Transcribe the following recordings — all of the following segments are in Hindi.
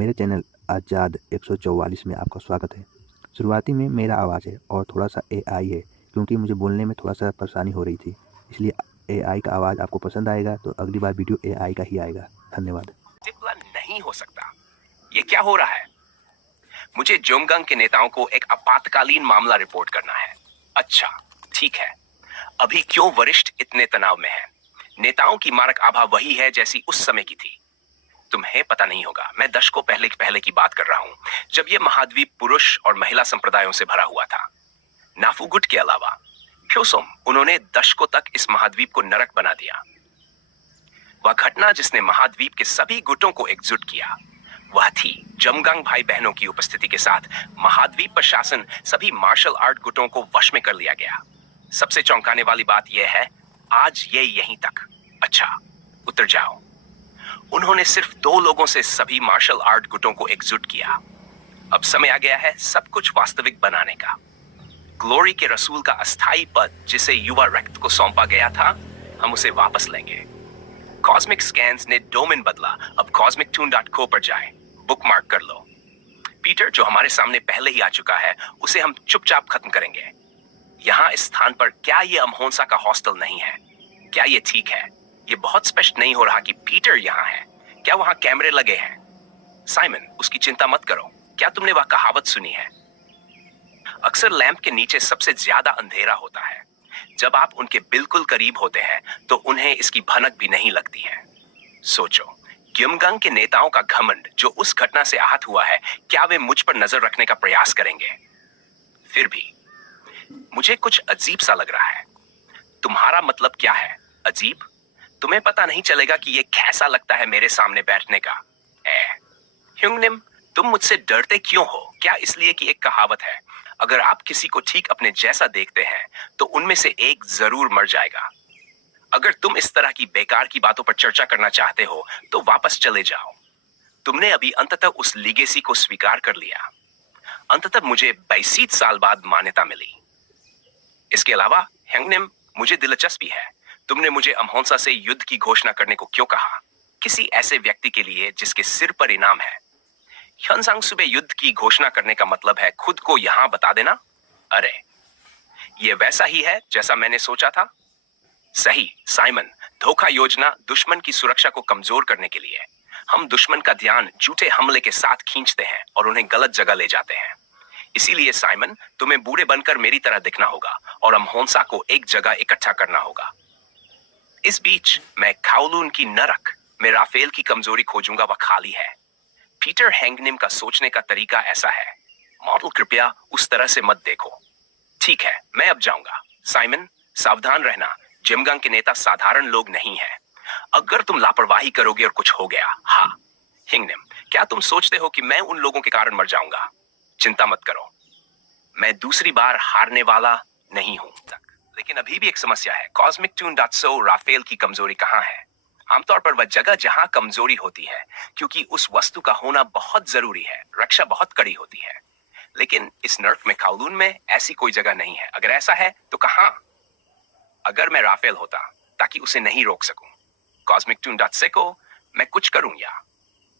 मेरे चैनल आज़ाद 144 में आपका स्वागत है। शुरुआती में मेरा आवाज़ है और थोड़ा सा एआई है, क्योंकि मुझे बोलने में थोड़ा सा परेशानी हो रही थी, इसलिए एआई का आवाज़ आपको पसंद आएगा तो अगली बार वीडियो एआई का ही आएगा। धन्यवाद। नहीं हो सकता। ये क्या हो रहा है? मुझे जोमगंग के नेताओं को एक आपातकालीन मामला रिपोर्ट करना है। अच्छा, ठीक है। अभी क्यों वरिष्ठ इतने तनाव में हैं? नेताओं की मारक आभा वही है जैसी उस समय की थी। तुम्हें पता नहीं होगा, मैं दशकों पहले की बात कर रहा हूं, जब यह महाद्वीप पुरुष और महिला संप्रदायों से भरा हुआ था। नाफुगुट के अलावा फ्योसोम, उन्होंने दशकों तक इस महाद्वीप को नरक बना दिया। वह घटना जिसने महाद्वीप के सभी गुटों को एकजुट किया, वह थी जमगांग भाई बहनों की उपस्थिति के साथ महाद्वीप पर शासन सभी मार्शल आर्ट गुटों को वश में कर लिया गया। सबसे चौंकाने वाली बात यह है, आज ये यहीं तक। अच्छा, उतर जाओ। उन्होंने सिर्फ 2 लोगों से सभी मार्शल आर्ट गुटों को एकजुट किया। अब समय आ गया है सब कुछ वास्तविक बनाने का। ग्लोरी के रसूल का अस्थायी पद जिसे युवा रक्त को सौंपा गया था, हम उसे वापस लेंगे। कॉस्मिक स्कैन्स ने डोमेन बदला, अब cosmictune.co पर जाएं, बुकमार्क कर लो। पीटर, जो हमारे सामने पहले ही आ चुका है, उसे हम चुपचाप खत्म करेंगे। यहाँ इस स्थान पर क्या ये अमहोंसा का हॉस्टल नहीं है? क्या ये ठीक है? ये बहुत स्पष्ट नहीं हो रहा कि पीटर यहाँ है। क्या वहां कैमरे लगे हैं? साइमन, उसकी चिंता मत करो। क्या तुमने वह कहावत सुनी है? अक्सर लैंप के नीचे सबसे ज्यादा अंधेरा होता है। जब आप उनके बिल्कुल करीब होते हैं तो उन्हें इसकी भनक भी नहीं लगती है। सोचो, ग्युमगंग के नेताओं का घमंड जो उस घटना से आहत हुआ है, क्या वे मुझ पर नजर रखने का प्रयास करेंगे? फिर भी मुझे कुछ अजीब सा लग रहा है। तुम्हारा मतलब क्या है अजीब? तुम्हें पता नहीं चलेगा कि यह कैसा लगता है मेरे सामने बैठने का। ह्युंगनिम, तुम मुझसे डरते क्यों हो? क्या इसलिए कि एक कहावत है, अगर आप किसी को ठीक अपने जैसा देखते हैं तो उनमें से एक जरूर मर जाएगा। अगर तुम इस तरह की बेकार की बातों पर चर्चा करना चाहते हो तो वापस चले जाओ। तुमने अभी अंततः उस लीगेसी को स्वीकार कर लिया। अंततः मुझे 22 साल बाद मान्यता मिली। इसके अलावा ह्युंगनिम, मुझे दिलचस्पी है, तुमने मुझे अमहोंसा से युद्ध की घोषणा करने को क्यों कहा? किसी ऐसे व्यक्ति के लिए जिसके सिर पर इनाम है। ह्योनसांग सुबह युद्ध की घोषणा करने का मतलब है खुद को यहां बता देना। अरे, यह वैसा ही है जैसा मैंने सोचा था। सही साइमन, धोखा योजना दुश्मन की सुरक्षा को कमजोर करने के लिए। हम दुश्मन का ध्यान झूठे हमले के साथ खींचते हैं और उन्हें गलत जगह ले जाते हैं। इसीलिए साइमन, तुम्हें बूढ़े बनकर मेरी तरह दिखना होगा और अमहोंसा को एक जगह इकट्ठा करना होगा। इस बीच मैं काओलून की नरक में राफेल की कमजोरी खोजूंगा, वह खाली है। पीटर हैंगनिम का सोचने का तरीका ऐसा है। मॉडल, कृपया उस तरह से मत देखो। ठीक है, मैं अब जाऊंगा। साइमन, सावधान रहना, जिमगंग के नेता साधारण लोग नहीं हैं। अगर तुम लापरवाही करोगे और कुछ हो गया। हाँ हिंगनिम, क्या तुम सोचते हो कि मैं उन लोगों के कारण मर जाऊंगा? चिंता मत करो, मैं दूसरी बार हारने वाला नहीं हूं तक। लेकिन अभी भी एक समस्या है। cosmictune.so राफेल की कमजोरी कहां है? आमतौर पर वह जगह जहां कमजोरी होती है, क्योंकि उस वस्तु का होना बहुत जरूरी है, रक्षा बहुत कड़ी होती है। लेकिन इस नर्क में काओलून में ऐसी कोई जगह नहीं है। अगर ऐसा है तो कहां? अगर मैं राफेल होता ताकि उसे नहीं रोक सकूं, cosmictune.co, मैं कुछ करूं या?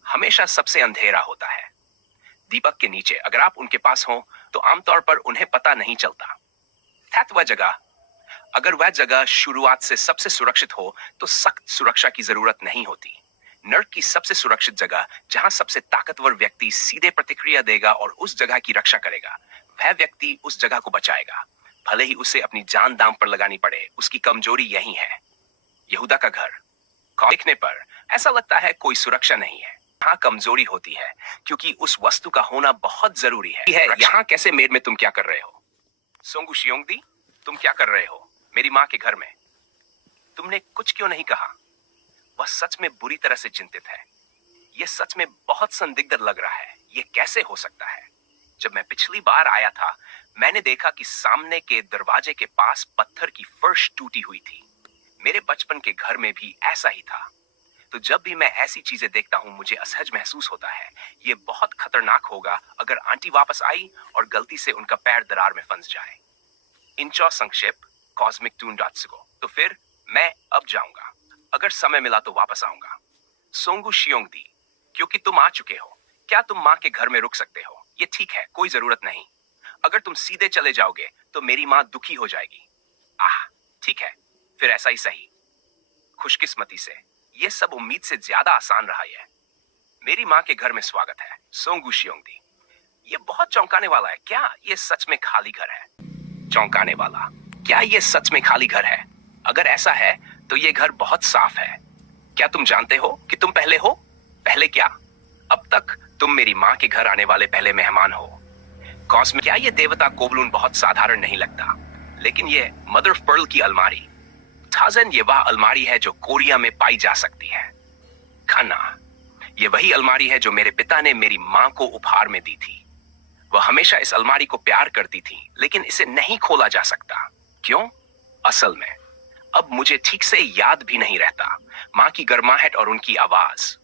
हमेशा सबसे अंधेरा होता है दीपक के नीचे। अगर आप उनके पास हो तो आमतौर पर उन्हें पता नहीं चलता। वह जगह, अगर वह जगह शुरुआत से सबसे सुरक्षित हो तो सख्त सुरक्षा की जरूरत नहीं होती। नर्क की सबसे सुरक्षित जगह, जहां सबसे ताकतवर व्यक्ति सीधे प्रतिक्रिया देगा और उस जगह की रक्षा करेगा, वह व्यक्ति उस जगह को बचाएगा, भले ही उसे अपनी जान दांव पर लगानी पड़े। उसकी कमजोरी यही है। यहूदा का घर देखने पर ऐसा लगता है कोई सुरक्षा नहीं है। यहाँ कमजोरी होती है क्योंकि उस वस्तु का होना बहुत जरूरी है। यहाँ कैसे मेड में तुम क्या कर रहे हो? सोंगू शियोंगदी, तुम क्या कर रहे हो मेरी माँ के घर में? तुमने कुछ क्यों नहीं कहा? वह सच में बुरी तरह से चिंतित है। यह सच में बहुत संदिग्ध लग रहा है। यह कैसे हो सकता है? जब मैं पिछली बार आया था, मैंने देखा कि सामने के दरवाजे के पास पत्थर की फर्श टूटी हुई थी। मेरे बचपन के घर में भी ऐसा ही था। तो जब भी मैं ऐसी चीजें देखता हूं, मुझे असहज महसूस होता है। यह बहुत खतरनाक होगा अगर आंटी वापस आई और गलती से उनका पैर दरार में फंस जाए। इंचो संक्षेप cosmictune.co। तो फिर मैं अब जाऊंगा। अगर समय मिला तो वापस आऊंगा। सोंगू शियोंगदी, क्योंकि तुम आ चुके हो, क्या तुम माँ के घर में रुक सकते हो? ये ठीक है, कोई जरूरत नहीं। अगर तुम सीधे चले जाओगे तो मेरी माँ दुखी हो जाएगी। आह, ठीक है, फिर ऐसा ही सही। खुशकिस्मती से ये सब उम्मीद से ज्यादा आसान रहा है। मेरी माँ के घर में स्वागत है, सोंगू शियोंगदी। ये बहुत चौंकाने वाला है। क्या ये सच में खाली घर है? चौंकाने वाला, क्या ये सच में खाली घर है? अगर ऐसा है तो ये घर बहुत साफ है। क्या तुम जानते हो कि तुम पहले हो? पहले क्या? अब तक तुम मेरी माँ के घर आने वाले पहले मेहमान हो। कॉस्मिक, क्या ये देवता कोबलून बहुत साधारण नहीं लगता? लेकिन ये मदर ऑफ पर्ल की अलमारी, थाजन, ये वह अलमारी है जो कोरिया में पाई जा सकती है। खन्ना, ये वही अलमारी है जो मेरे पिता ने मेरी माँ को उपहार में दी थी। वह हमेशा इस अलमारी को प्यार करती थी, लेकिन इसे नहीं खोला जा सकता। क्यों? असल में अब मुझे ठीक से याद भी नहीं रहता। माँ की गर्माहट और उनकी आवाज,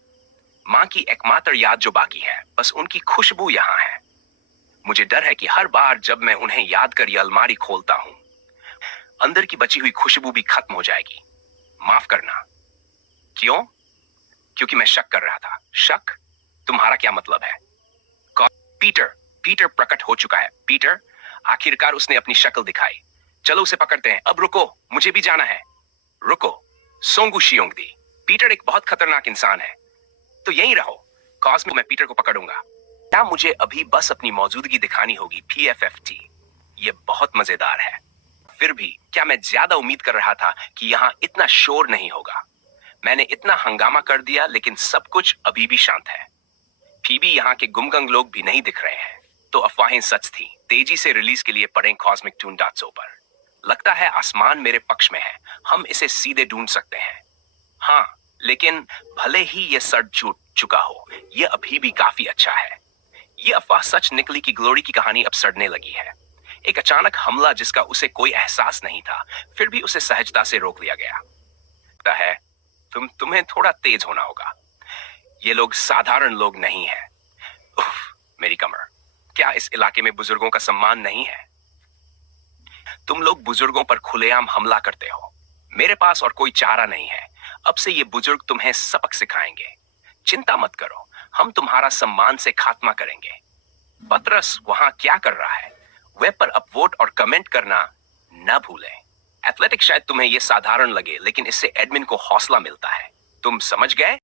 माँ की एकमात्र याद जो बाकी है, बस उनकी खुशबू यहाँ है। मुझे डर है कि हर बार जब मैं उन्हें याद कर यह अलमारी खोलता हूं, अंदर की बची हुई खुशबू भी खत्म हो जाएगी। माफ करना। क्यों? क्योंकि मैं शक कर रहा था। शक? तुम्हारा क्या मतलब है? पीटर, पीटर प्रकट हो चुका है। पीटर, आखिरकार उसने अपनी शक्ल दिखाई। चलो उसे पकड़ते हैं। अब रुको, मुझे भी जाना है। रुको, सोंगू शियोंगदी, पीटर एक बहुत खतरनाक इंसान है, तो यहीं रहो। कॉस्मिक, मैं पीटर को पकड़ूंगा। क्या मुझे अभी बस अपनी मौजूदगी दिखानी होगी? PFFT, ये बहुत मजेदार है। फिर भी क्या मैं ज्यादा उम्मीद कर रहा था कि यहाँ इतना शोर नहीं होगा? मैंने इतना हंगामा कर दिया, लेकिन सब कुछ अभी भी शांत है। फीबी, यहाँ के गुमगंग लोग भी नहीं दिख रहे हैं। तो अफवाहें सच थी। तेजी से रिलीज के लिए पढ़ें कॉस्मिक टून.so पर। लगता है आसमान मेरे पक्ष में है। हम इसे सीधे ढूंढ सकते हैं। हाँ, लेकिन भले ही ये सड़ छूट चुका हो, ये अभी भी काफी अच्छा है। ये अफवाह सच निकली कि ग्लोरी की कहानी अब सड़ने लगी है। एक अचानक हमला जिसका उसे कोई एहसास नहीं था, फिर भी उसे सहजता से रोक लिया गया। लगता है तुम्हें थोड़ा तेज होना होगा। ये लोग साधारण लोग नहीं है। उफ, मेरी कमर। क्या इस इलाके में बुजुर्गों का सम्मान नहीं है? तुम लोग बुजुर्गों पर खुलेआम हमला करते हो। मेरे पास और कोई चारा नहीं है। अब से ये बुजुर्ग तुम्हें सबक सिखाएंगे। चिंता मत करो, हम तुम्हारा सम्मान से खात्मा करेंगे। पतरस वहां क्या कर रहा है? वेब पर अपवोट और कमेंट करना न भूलें। एथलेटिक शायद तुम्हें यह साधारण लगे, लेकिन इससे एडमिन को हौसला मिलता है। तुम समझ गए?